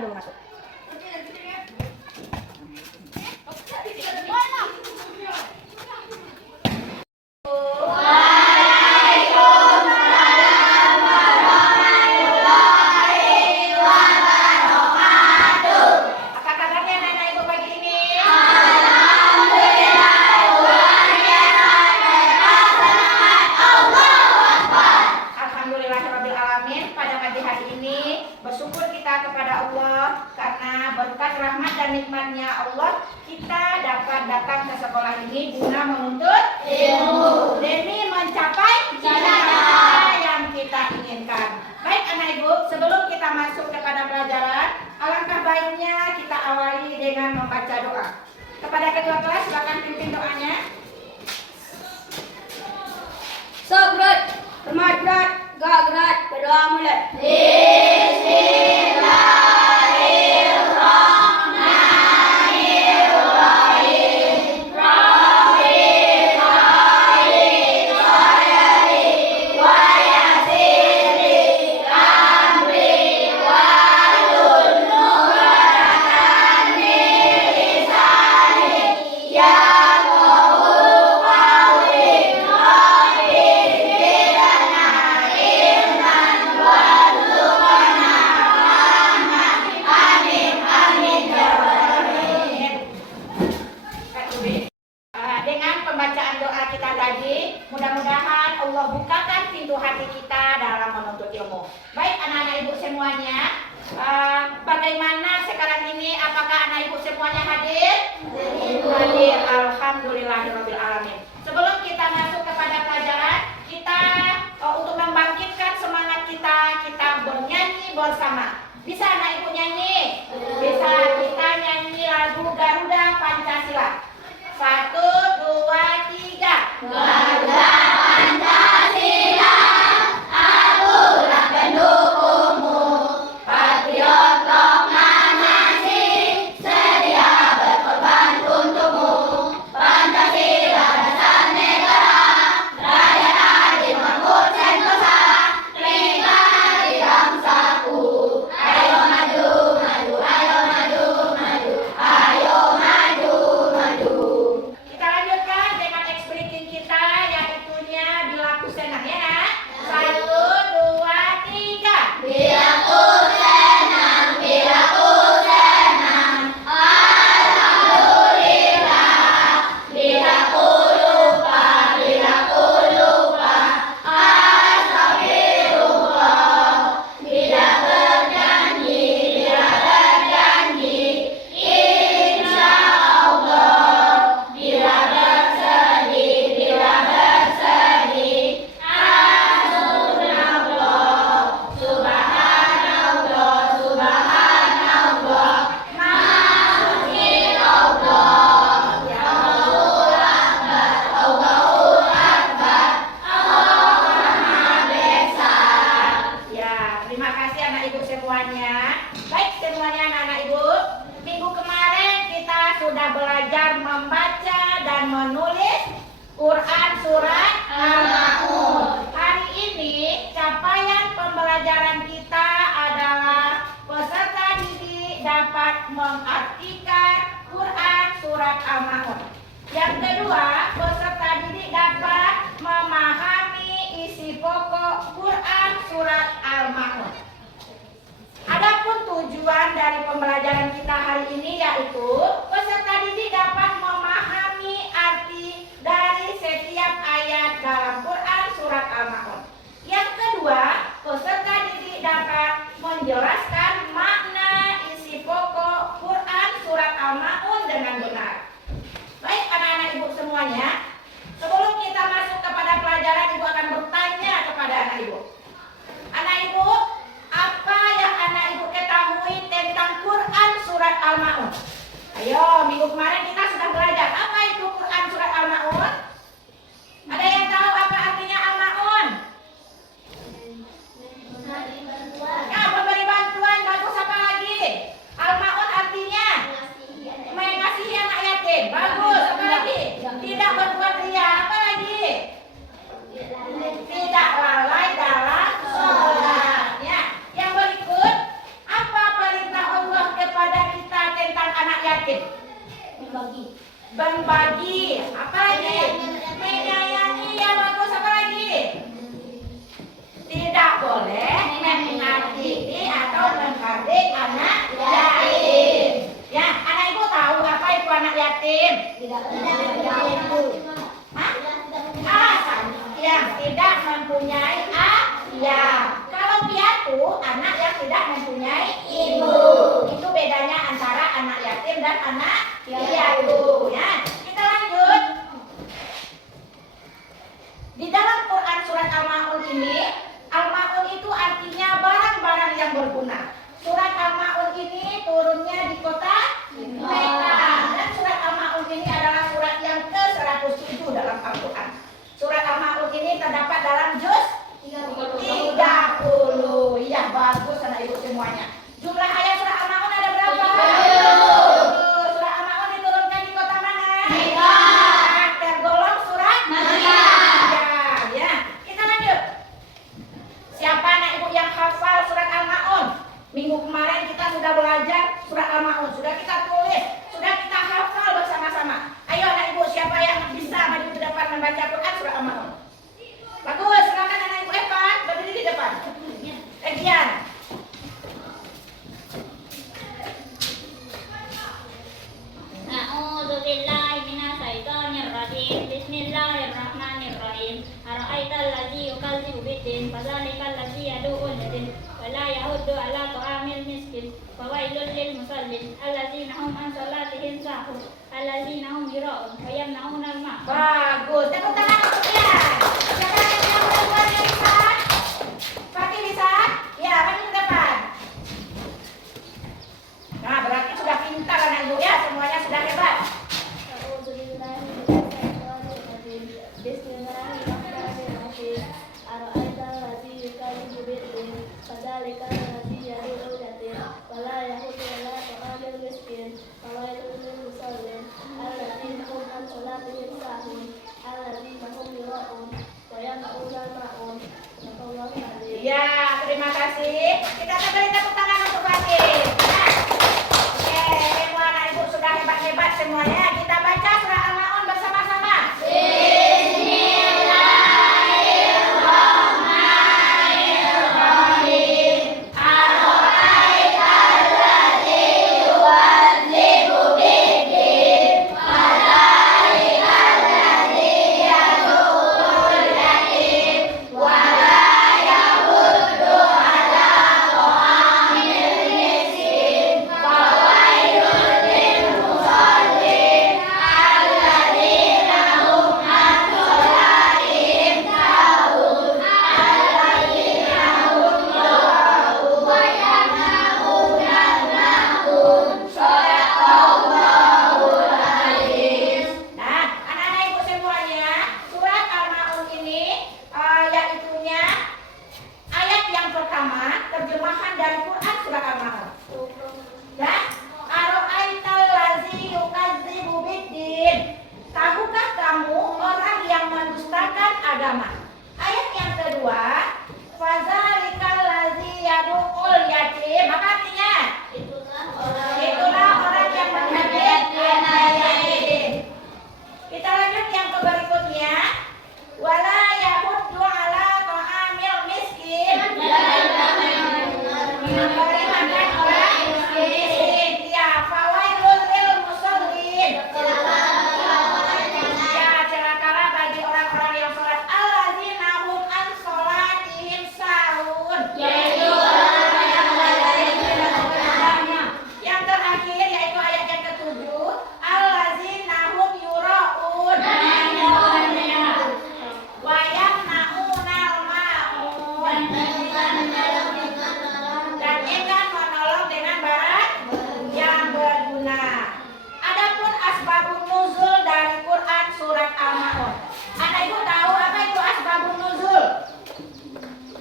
silakan dulu masuk. Bersyukur kita kepada Allah karena berkat rahmat dan nikmatnya Allah kita dapat datang ke sekolah ini guna menuntut ilmu demi mencapai cita-cita yang kita inginkan. Baik anak ibu, sebelum kita masuk kepada pelajaran, alangkah baiknya kita awali dengan membaca doa. Kepada kedua kelas silakan pimpin doanya. Sabrat, Ramadhan, Gagrat, berdoa mulai. Dengan pembacaan doa kita tadi, mudah-mudahan Allah bukakan pintu hati kita dalam menuntut ilmu. Baik anak-anak ibu semuanya, bagaimana sekarang ini? Apakah anak ibu semuanya hadir? Hadir. Alhamdulillahirabbil alamin. Sebelum kita masuk kepada pelajaran, kita untuk membangkitkan semangat kita bernyanyi bersama. Bisa anak ibu nyanyi? Bisa. Kita nyanyi lagu Garuda Pancasila. 1, 2, 3. Garuda Pancasila, akulah pendukungmu, patriot proklamasi, sedia berkorban untukmu. Pancasila dasar negara, rakyat adil makmur sentosa, nikmati bangsaku. Ayo maju, maju, ayo maju, maju, ayo maju, maju. Kita lanjutkan dengan expression kita yang itunya bilaku senang ya. 1, 2, 3. Bilaku senang, bilaku senang, alhamdulillah. Bilaku lupa, bilaku lupa, astagfirullah. Bila berjanji, insya Allah. Bila bersedih, hasbunallah. Subhanallah, subhanallah, masjidallah. Ya Allahul Akbar, Allahul Akbar, Allah Maha Besar. Ya, terima kasih anak ibu semuanya. Baik semuanya anak-anak ibu, minggu kemarin kita sudah belajar membaca dan menulis Quran surat Al-Ma'un. Hari ini capaian pembelajaran kita adalah peserta didik dapat mengartikan Quran surat Al-Ma'un. Yang kedua, peserta didik dapat memahami isi pokok Quran surat Al-Ma'un. Adapun tujuan dari pembelajaran kita hari ini yaitu peserta didik dapat memahami arti dari setiap ayat dalam Quran surat Al-Ma'un. Yang kedua, peserta didik dapat menjelaskan makna isi pokok Quran surat Al-Ma'un dengan benar. Baik anak-anak ibu semuanya, Hah? Yang tidak mempunyai ayah. Kalau piatu, anak yang tidak mempunyai ibu. Itu bedanya antara anak yatim dan anak piatu. Ya, kita lanjut. Di dalam Quran surat Al-Ma'un ini, Al-Ma'un itu artinya barang-barang yang berguna. Surat Al-Ma'un ini turunnya di kota Mekah. Dan surat Al-Ma'un ini adalah surat yang ke-107 dalam Al-Quran. Surat Al-Ma'un ini terdapat dalam juz 30. Iya, bagus anak ibu semuanya. Jumlah ayat surat Al-Ma'un ada berapa? 10. Surat Al-Ma'un diturunkan di kota mana? Mekah. Tergolong surat Makkiyah. Ya, kita lanjut. Siapa anak ibu yang hafal surat Al-Ma'un? Minggu kemarin kita sudah belajar surat Al-Ma'un, sudah kita tulis, sudah kita hafal bersama-sama. Ayo anak ibu, siapa yang bisa maju ke depan membaca Quran surat Al-Ma'un? Bagus, silakan anak ibu Eva, berdiri di depan. Regian. A'udzu billahi minasy syaithanir rajim. Bismillahirrahmanirrahim. Ara'aital ladzi yukadzibu bid-din, fadzalikal ladzi yad'ul yatim wa la yahuddu 'ala ta'amil miskin. Fawailul lil musallin alladzina hum an salatihim sahun, alladzina hum yura'un wa yamna'una al-ma'un. Bagus, tepuk tangan untuk dia. Siapa yang perempuan yang bisa? Fatih bisa? Ya, maju ke depan. Nah, berarti sudah pintar anak ibu ya, semuanya sudah hebat. A'udzu billahi minasy syaithanir rajim. Bismillahirrahmanirrahim. Ara'aital ladzi yukadzibu bid-din, fadzalikal ladzi yad'ul yatim wa la yahuddu 'ala ta'amil miskin. Fawailul lil musallin alladzina hum an salatihim sahun, alladzina hum yura'un wa yamna'una al-ma'un. Shadaqallahu adzim. Ya, terima kasih. Kita beri tepuk tangan untuk Fatih. Nah, oke, semua anak ibu sudah hebat-hebat semuanya. Kita baca surah Al-Ma'un bersama-sama. Nah, anak-anak ibu semuanya, surat Al-Ma'un ini yaitunya ayat yang pertama, terjemahan dari Quran surat Al-Ma'un. Ya, Ara'aital ladzi yukadzibu bid-din. Tahukah kamu orang yang mendustakan agama? Ayat yang kedua, fadzalikal ladzi yad'ul yatim. Apa artinya? Itulah orang yang menghabis anak yatim. Kita lanjut yang ke berikutnya. Wala yahuddu 'ala ta'amil miskin. Memberi makan orang miskin. Ya, fawailul lil musallin. Ya, celakalah bagi orang-orang yang sholat. Alladzina hum an sholatihim sahun. Yang terakhir yaitu ayat yang ketujuh. Alladzina hum yura'un. Wa yamna'unal ma'un. Dan enggan menolong dengan barang yang berguna. Adapun asbabun nuzul dari Quran surat Al-Ma'un. Anak ibu tahu apa itu asbabun nuzul?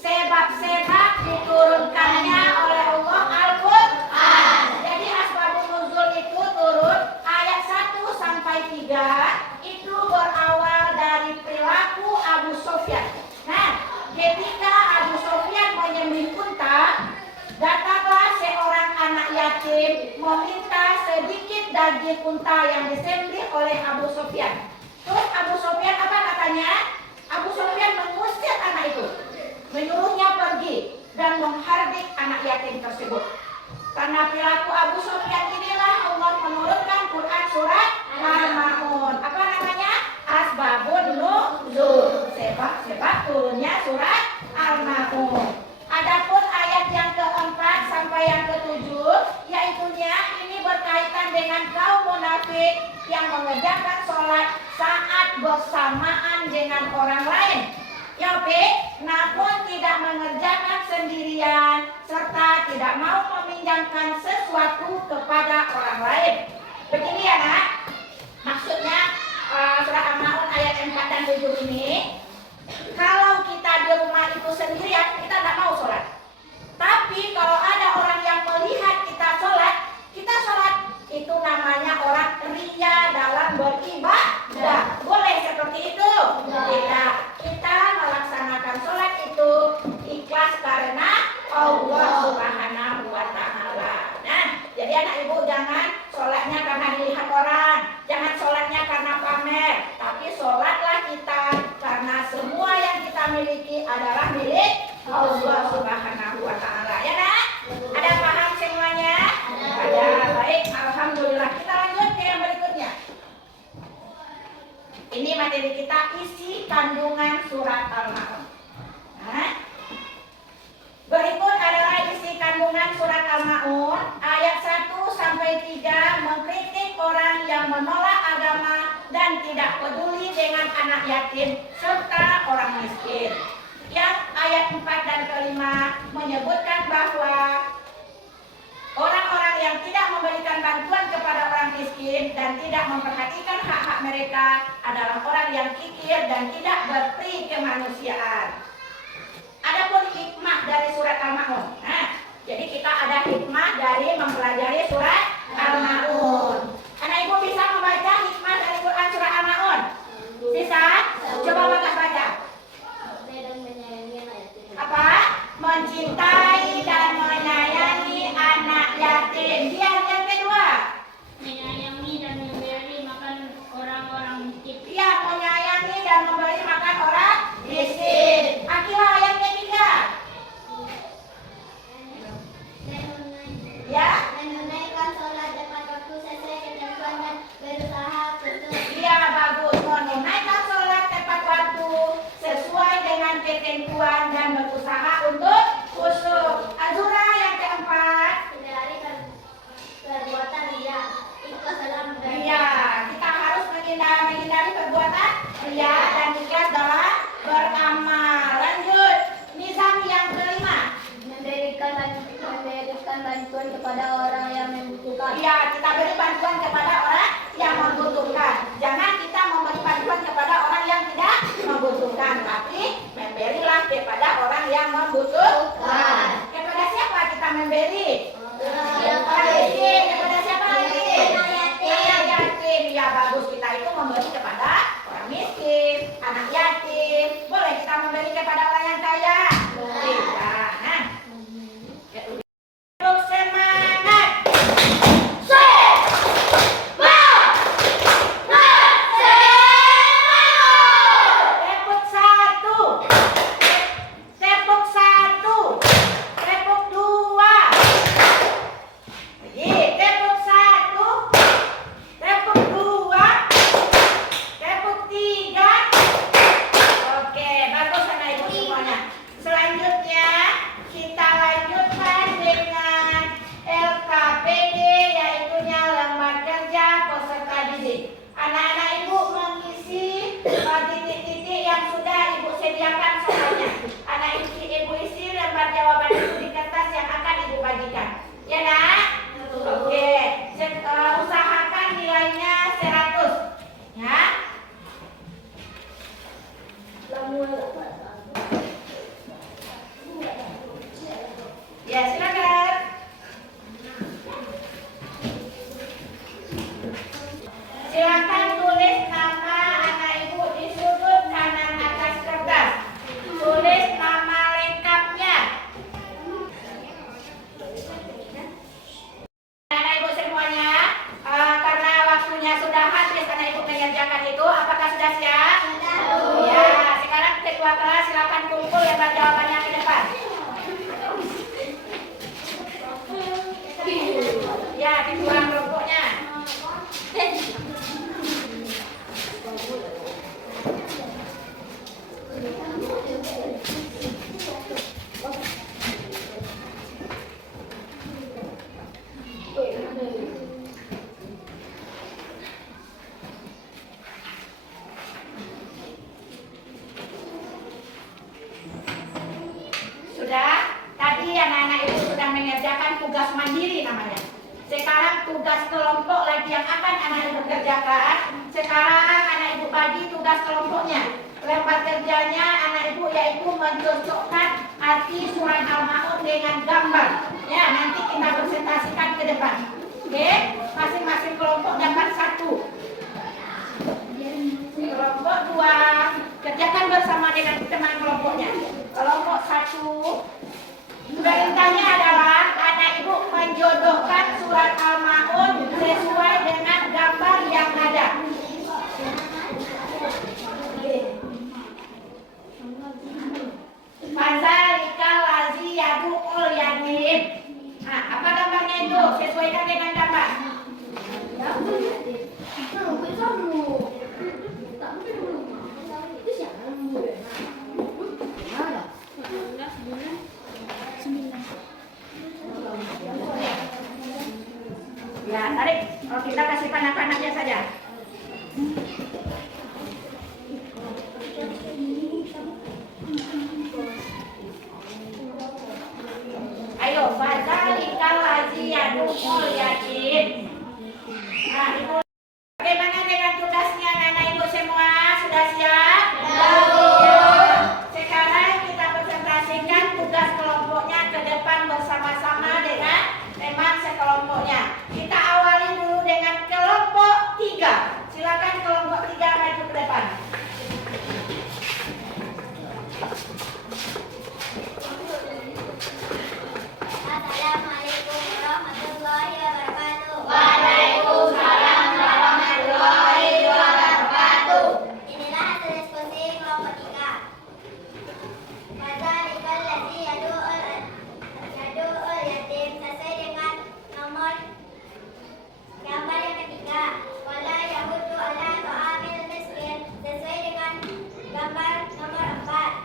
Sebab-sebab diturunkannya oleh Allah Al-Quran. Jadi asbabun nuzul itu turun ayat 1 sampai 3 itu berawal dari perilaku Abu Sufyan. Nah, ketika Abu Sufyan menyembelih unta, datanglah seorang anak yatim meminta sedikit daging unta yang disembelih oleh Abu Sufyan. Terus Abu Sufyan apa katanya? Abu Sufyan mengusir anak itu, menyuruhnya pergi dan menghardik anak yatim tersebut. Karena perilaku Abu Sufyan inilah Allah menurunkan Quran surat Al-Ma'un. mengerjakan sendirian serta tidak mau meminjamkan sesuatu kepada orang lain. Begini ya nak, maksudnya surat Al-Maun ayat 4 dan 7 ini, kalau kita di rumah itu sendirian, kita tidak mau sholat. Tapi kalau ada orang yang melihat kita sholat itu namanya orang ria dalam beribadah. Boleh seperti itu? Tidak. Kita melaksanakan sholat itu ikhlas karena Allah Subhanahu wa Ta'ala. Nah, jadi anak ibu jangan sholatnya karena dilihat orang, jangan sholatnya karena pamer, tapi sholatlah kita karena semua yang kita miliki adalah milik Allah Subhanahu wa Ta'ala. Ya nak? Ada paham semuanya? Ada. Baik, alhamdulillah. Kita lanjut ke yang berikutnya. Ini materi kita, isi kandungan surat Al-Maun. Nah, berikut adalah isi kandungan surat Al-Maun ayat 1 sampai 3 mengkritik orang yang menolak agama dan tidak peduli dengan anak yatim serta orang miskin. Yang ayat 4 dan ke-5 menyebutkan bahwa orang-orang yang tidak memberikan bantuan kepada orang miskin dan tidak memperhatikan hak-hak mereka adalah orang yang kikir dan tidak berperi kemanusiaan. Adapun hikmah dari surat Al-Maun. Nah, jadi kita ada hikmah dari mempelajari surat Al-Maun. Anak ibu bisa membaca hikmah dari Quran surat Al-Maun? Bisa? Coba baca. Apa? Mencintai dan menyayangi anak yatim. Yang kedua, menyayangi dan memberi makan orang-orang miskin. ya, menyayangi dan memberi makan orang miskin. Akhirnya yang ketiga, ya, menunaikan sholat tepat waktu sesuai ketentuan dan berusaha betul. iya bagus, menunaikan sholat tepat waktu sesuai dengan ketentuan dan berusaha untuk khusyuk. Azura yang keempat, Hindari perbuatan ria, ikhlas dalam iya, kita harus menghindari perbuatan ria dan ikhlas dalam beramal. Lanjut, nizam yang kelima. memberikan bantuan kepada orang yang membutuhkan. Iya, kita beri bantuan kepada orang yang membutuhkan. Jangan kita memberi bantuan kepada orang yang tidak membutuhkan, tapi memberilah kepada orang yang membutuhkan. Kepada siapa kita memberi? Kepada miskin. Kepada siapa lagi? Anak yatim. Ya bagus, kita itu memberi kepada orang miskin, anak yatim. Boleh kita memberi kepada orang yang kaya? Tidak. Nah, untuk semangat. Tepuk satu, tepuk satu, tepuk dua, lagi tepuk satu, tepuk dua, tepuk tiga. Oke, bagus anak ibu semuanya. Selanjutnya kita lanjutkan dengan LKPD, yaitu lembar kerja peserta didik. Anak-anak ibu mengisi titik-titik yang sudah ibu sediakan soalnya. Anak ibu isi lembar jawaban itu di kertas yang akan ibu bagikan. Ya nak? Oke. Usahakan nilainya 100. Ya. Ya, silakan. Silakan tulis nama anak ibu di sudut kanan atas kertas. Tulis nama lengkapnya. Anak ibu semuanya, karena waktunya sudah habis, anak ibu mengerjakan itu. Apakah sudah siap? Ya, sekarang ketua kelas silakan kumpul lembar jawabannya ke depan. Ya, dikurang rokoknya. dan mengerjakan tugas mandiri namanya. Sekarang tugas kelompok lagi yang akan anak ibu kerjakan. Sekarang anak ibu bagi tugas kelompoknya. Lembar kerjanya anak ibu yaitu mencocokkan arti surat Al-Ma'un dengan gambar. Ya, nanti kita presentasikan ke depan. Oke, masing-masing kelompok dapat 1. Kelompok 2 kerjakan bersama dengan teman kelompoknya. Kelompok 1 perintahnya adalah anak ibu menjodohkan surat Al-Ma'un sesuai dengan gambar yang ada. Fazalikal lazi yadu'ul yatim. Nah, apa gambarnya itu? Sesuaikan dengan gambar. Ya, tarik. Oh, kita kasih panah-panahnya saja. Ayo, fazalikal lazi yadu'ul yatim. Nah, ibu, bagaimana dengan tugasnya anak ibu semua? Sudah siap? Sekarang kita presentasikan tugas kelompoknya ke depan bersama-sama dengan teman sekelompoknya. Kita awali dulu dengan kelompok 3. Silakan kelompok 3 maju ke depan. Assalamualaikum warahmatullahi wabarakatuh. Waalaikumsalam warahmatullahi wabarakatuh. Inilah hasil diskusi kelompok 3. Fazalikal ladzi yadu'ul yatim sesuai dengan nomor gambar yang ketiga. Wala yahuddu ala ta'amil miskin sesuai dengan gambar nomor 4.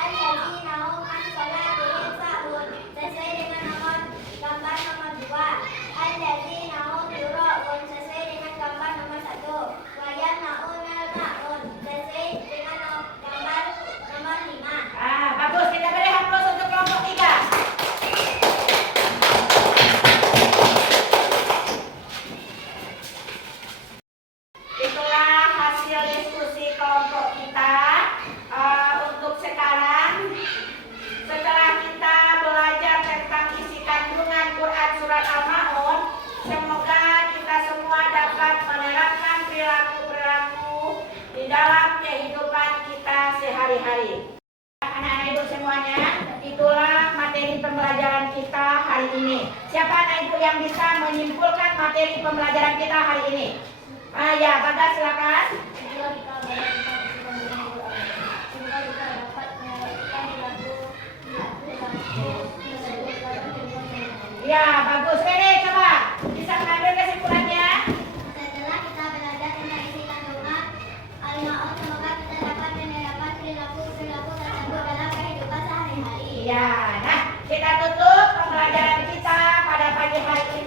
Alladzina hum an sholatihim sahun sesuai dengan gambar nomor 2. Alladzina hum yura'un sesuai dengan gambar nomor 1. Wa yamna'unal ma'un sesuai dengan gambar nomor 5. Bagus, kita beri hapus untuk kelompok 3. Itulah hasil diskusi kelompok kita untuk sekarang. Setelah kita belajar tentang isi kandungan Quran surat Al-Ma'un, semoga kita semua dapat menerapkan perilaku-perilaku di dalam kehidupan kita sehari-hari. Anak-anak ibu semuanya, itulah materi pembelajaran kita hari ini. Siapa anak ibu yang bisa menyimpulkan materi pembelajaran kita hari ini? Ya, Bagas silakan. Ya, bagus. Rene, coba bisa mengambil kesimpulannya. Setelah kita belajar tentang isi kandungan Al-Ma'un, semoga kita dapat menerapkan perilaku-perilaku tersebut dalam kehidupan sehari-hari. Ya, nah kita tutup pembelajaran kita pada pagi hari ini.